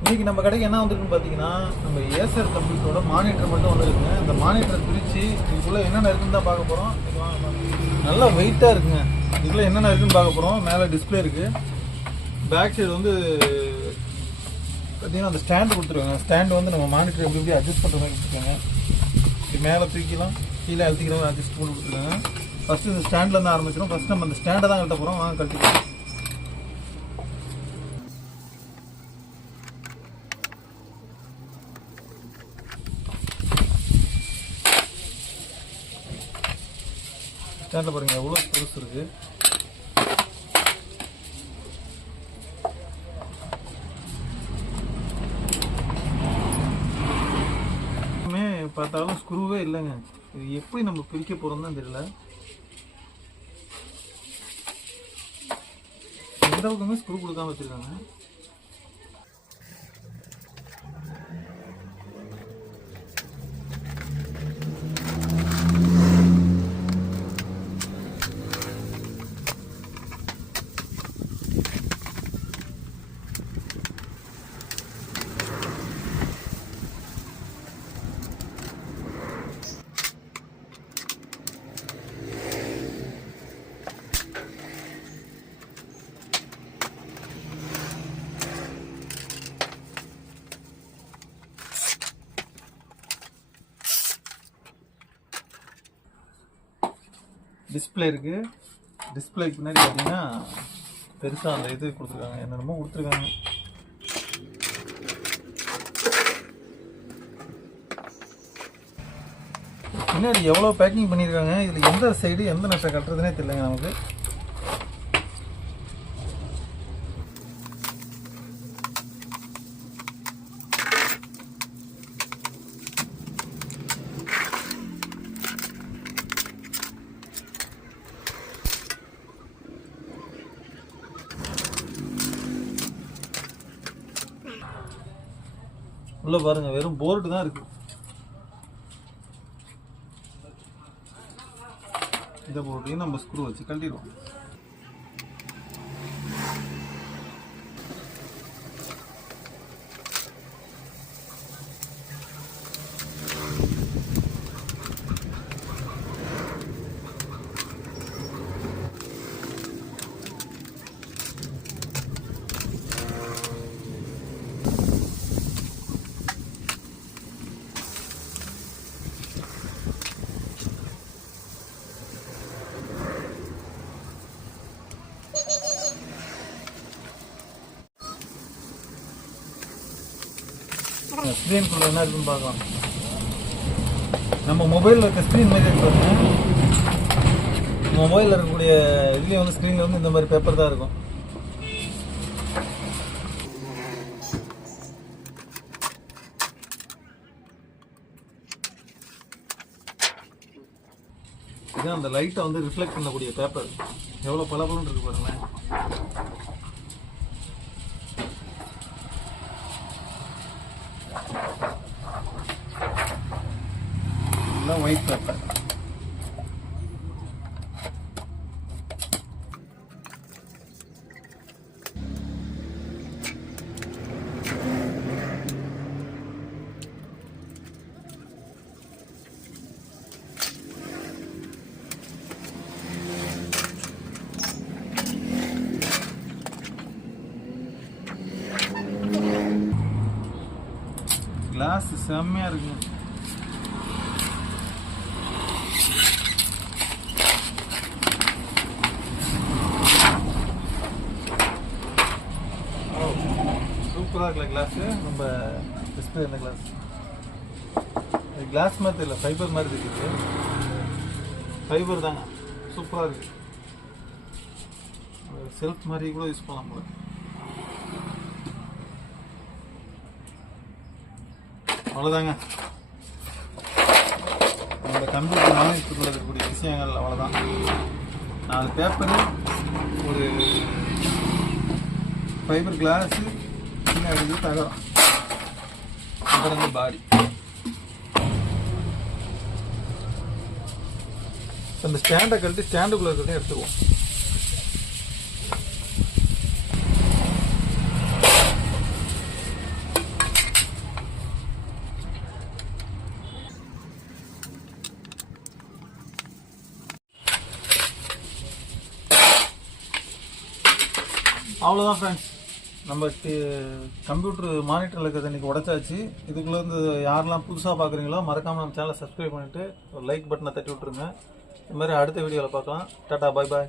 இன்றைக்கி நம்ம கடைக்கு என்ன வந்திருக்குன்னு பார்த்தீங்கன்னா, நம்ம ஏசர் கம்ப்யூட்டரோட மானிட்டர் மட்டும் வந்துருக்குங்க. இந்த மானிட்டரை பிரித்து இதுக்குள்ளே என்னென்ன இருக்குன்னு தான் பார்க்க போகிறோம். நல்லா வெயிட்டாக இருக்குங்க. இதுக்குள்ளே என்னென்ன இருக்குன்னு பார்க்க போகிறோம். மேலே டிஸ்பிளே இருக்குது. பேக் சைடு வந்து பார்த்தீங்கன்னா அந்த ஸ்டாண்டு கொடுத்துருவாங்க. ஸ்டாண்டு வந்து நம்ம மானிட்டர் எப்படி எப்படி அட்ஜஸ்ட் பண்ணுற மாதிரி கொடுத்துருக்காங்க. இது மேலே தூக்கிலாம் கீழே அழுத்திக்கிற மாதிரி அட்ஜஸ்ட் பண்ணி கொடுத்துருக்காங்க. ஃபஸ்ட்டு இந்த ஸ்டாண்ட்லேருந்து ஆரம்பிச்சிடும். ஃபஸ்ட் நம்ம அந்த ஸ்டாண்டை தான் கட்ட போகிறோம். வாங்க கட்டிக்கலாம். ஸ்டாண்டில் பாருங்கள் எவ்வளோ பெருசு இருக்குது. பார்த்தாலும் ஸ்க்ரூவே இல்லைங்க. இது எப்படி நம்ம பிரிக்க போகிறோம் தான் தெரியல. எந்த பக்கமே ஸ்க்ரூ கொடுக்காம வச்சுருக்காங்க. டிஸ்பிளே இருக்குது. டிஸ்பிளேக்கு பின்னாடி பார்த்தீங்கன்னா பெருசாக அந்த இது கொடுத்துருக்காங்க. என்னென்னமோ கொடுத்துருக்காங்க. பின்னாடி எவ்வளோ பேக்கிங் பண்ணியிருக்காங்க. இதில் எந்த சைடு எந்த நட்டை கட்டுறதுனே தெரியலங்க நமக்கு. உள்ள பாருங்க வெறும் போர்டு தான் இருக்கு. இந்த போர்டையும் நம்ம ஸ்க்ரூ வச்சு கழட்டிடுவோம். ஸ்க்ரீனுக்குள்ள என்ன இருக்குன்னு பார்க்கலாம். நம்ம மொபைலில் இருக்க ஸ்க்ரீன் மாதிரி இருப்பாங்க. மொபைலில் இருக்கக்கூடிய இதுலேயும் வந்து ஸ்க்ரீனில் வந்து இந்த மாதிரி பேப்பர் தான் இருக்கும். இதுதான் அந்த லைட்டை வந்து ரிஃப்ளெக்ட் பண்ணக்கூடிய பேப்பர். எவ்வளோ பளபளன்னு இருக்கு பாருங்களேன். White paper. கிளாஸ் செம்மையா இருக்கு. சூப்பராக இருக்குல்ல கிளாஸு. நம்ம டிஸ்பிளே இந்த கிளாஸ் கிளாஸ் மாதிரி தெரியல, ஃபைபர் மாதிரி இருக்குது. ஃபைபர் தாங்க, சூப்பராக இருக்குது. செல்ஃப் மாதிரி கூட யூஸ் பண்ணலாம் போல. அவ்வளோதாங்க நம்ம கம்ப்யூட்டர் மானிட்டருக்குள்ள இருக்கக்கூடிய விஷயங்கள். அவ்வளோதான். 4 பேப்பரு, ஒரு ஃபைபர் கிளாஸு, பின்னாடி தகரம், அப்புறம் வந்து பாடி. அந்த ஸ்டாண்டை கழட்டி ஸ்டாண்டுக்குள்ளே இருக்கிறதையும் எடுத்துக்குவோம். அவ்வளோதான் ஃப்ரெண்ட்ஸ், நம்ம கம்ப்யூட்டர் மானிட்டரில் இருக்கிறத இன்றைக்கி உடச்சாச்சு. இதுக்குள்ளேருந்து யாரெல்லாம் புதுசாக பார்க்குறீங்களோ மறக்காமல் நம்ம சேனலை சப்ஸ்கிரைப் பண்ணிவிட்டு ஒரு லைக் பட்டனை தட்டி விட்ருங்க. இது மாதிரி அடுத்த வீடியோவில் பார்க்கலாம். டாடா, பாய் பாய்.